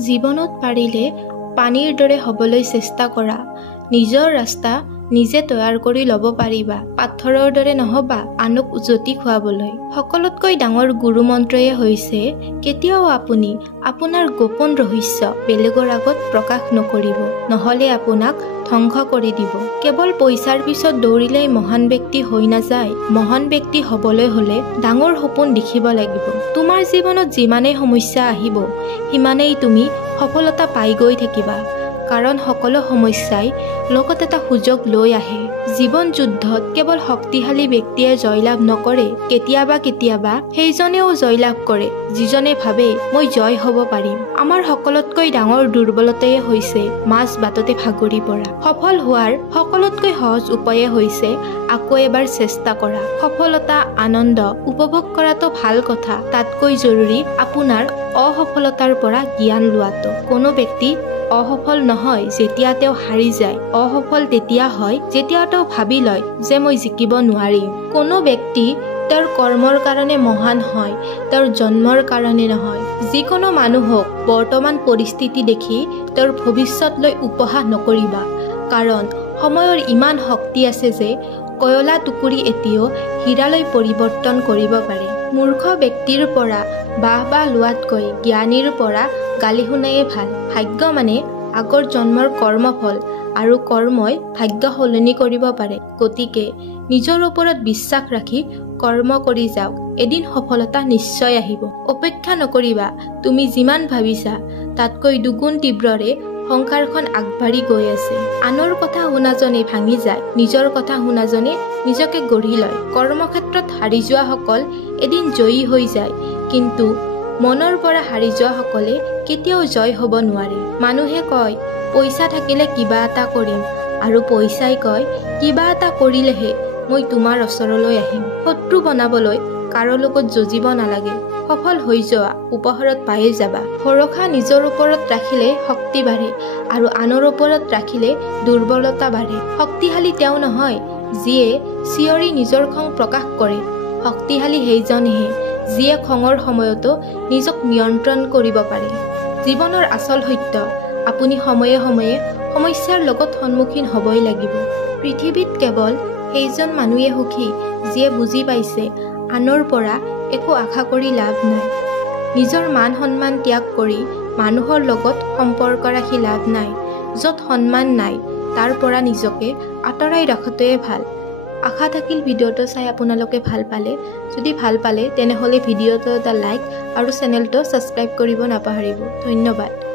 জীৱনত পাৰিলে পানীৰ দৰে হ'বলৈ চেষ্টা কৰা। নিজৰ ৰাস্তা নিজে তৈয়াৰ কৰি ল'ব পাৰিবা। পাথৰৰ দৰে নহবা আনক উজতি খুৱাবলৈ। সকলোতকৈ ডাঙৰ গুৰু মন্ত্ৰয়ে হৈছে কেতিয়াও আপুনি আপোনাৰ গোপন ৰহস্য বেলেগৰ আগত প্ৰকাশ নকৰিব, নহলে আপোনাক ধ্বংস কৰি দিব। কেৱল পইচাৰ পিছত দৌৰিলেই মহান ব্যক্তি হৈ নাযায়। মহান ব্যক্তি হ'বলৈ হলে ডাঙৰ সপোন দেখিব লাগিব। তোমাৰ জীৱনত যিমানেই সমস্যা আহিব সিমানেই তুমি সফলতা পাই গৈ থাকিবা। কাৰণ সকলো সমস্যাই লগত এটা সুযোগ লৈ আহে। জীৱন যুদ্ধত কেৱল শক্তিশালী ব্যক্তিয়ে জয়লাভ নকৰে, কেতিয়াবা সেইজনেও জয়লাভ কৰে যিজনে ভাবে মই জয় হ'ব পাৰিম। আমাৰ সকলোতকৈ ডাঙৰ দুৰ্বলতাই হৈছে মাজ বাটতে ভাগৰি পৰা। সফল হোৱাৰ সকলোতকৈ সহজ উপায়ে হৈছে আকৌ এবাৰ চেষ্টা কৰা। সফলতা আনন্দ উপভোগ কৰাটো ভাল কথা, তাতকৈ জৰুৰী আপোনাৰ অসফলতাৰ পৰা জ্ঞান লোৱাটো। কোনো ব্যক্তি অসফল নহয় যেতিয়া তেওঁ হাৰি যায়। অসফল তেতিয়া হয় যেতিয়া তেওঁ ভাবি লয় যে মই জিকিব নোৱাৰিম। কোনো ব্যক্তি তেওঁৰ কৰ্মৰ কাৰণে মহান হয়, তেওঁৰ জন্মৰ কাৰণে নহয়। যিকোনো মানুহক বৰ্তমান পৰিস্থিতি দেখি তেওঁৰ ভৱিষ্যতলৈ উপহাস নকৰিবা। কাৰণ সময়ৰ ইমান শক্তি আছে যে কয়লা টুকুৰি এটিও হীৰালৈ পৰিৱৰ্তন কৰিব পাৰে। মূৰ্খ ব্যক্তিৰ পৰা বাহ লোৱাতকৈ জ্ঞানীৰ পৰা গালি শুনায়ে ভাল। ভাগ্য মানে আগৰ জন্মৰ কৰ্মফল, আৰু কৰ্মই ভাগ্য সলনি কৰিব পাৰে। গতিকে নিজৰ ওপৰত বিশ্বাস ৰাখি কৰ্ম কৰি যাওক, এদিন সফলতা নিশ্চয় আহিব। অপেক্ষা নকৰিবা। তুমি যিমান ভাবিছা তাতকৈ দুগুণ তীব্ৰৰে সংসাৰখন আগবাঢ়ি গৈ আছে। আনৰ কথা শুনাজনে ভাঙি যায়, নিজৰ কথা শুনাজনে নিজকে গঢ়ি লয়। কৰ্মক্ষেত্ৰত হাৰি যোৱাসকল এদিন জয়ী হৈ যায়, কিন্তু মনৰ পৰা হাৰি যোৱাসকলে কেতিয়াও জয় হ'ব নোৱাৰে। মানুহে কয় পইচা থাকিলে কিবা এটা কৰিম, আৰু পইচাই কয় কিবা এটা কৰিলেহে মই তোমাৰ ওচৰলৈ আহিম। শত্ৰু বনাবলৈ কাৰো লগত যুঁজিব নালাগে। সফল হৈ যোৱা, উপহাৰত পায়ে যাবা। ভৰসা নিজৰ ওপৰত ৰাখিলে শক্তি বাঢ়ে, আৰু আনৰ ওপৰত ৰাখিলে দুৰ্বলতা বাঢ়ে। শক্তিশালী তেওঁ নহয় যিয়ে চিঞৰি নিজৰ খং প্ৰকাশ কৰে, শক্তিশালী সেইজনহে যিয়ে খঙৰ সময়তো নিজক নিয়ন্ত্ৰণ কৰিব পাৰে। জীৱনৰ আচল সত্য, আপুনি সময়ে সময়ে সমস্যাৰ লগত সন্মুখীন হ'বই লাগিব। পৃথিৱীত কেৱল সেইজন মানুহে সুখী যিয়ে বুজি পাইছে আনৰ পৰা একো আশা কৰি লাভ নাই। নিজৰ মান সন্মান ত্যাগ কৰি মানুহৰ লগত সম্পৰ্ক ৰাখি লাভ নাই। য'ত সন্মান নাই তাৰ পৰা নিজকে আঁতৰাই ৰখাটোৱে ভাল। আশা থাকিল ভিডিঅ'টো চাই আপোনালোকে ভাল পালে। যদি ভাল পালে তেনেহ'লে ভিডিঅ'টো এটা লাইক আৰু চেনেলটো ছাবস্ক্ৰাইব কৰিব নাপাহৰিব। ধন্যবাদ।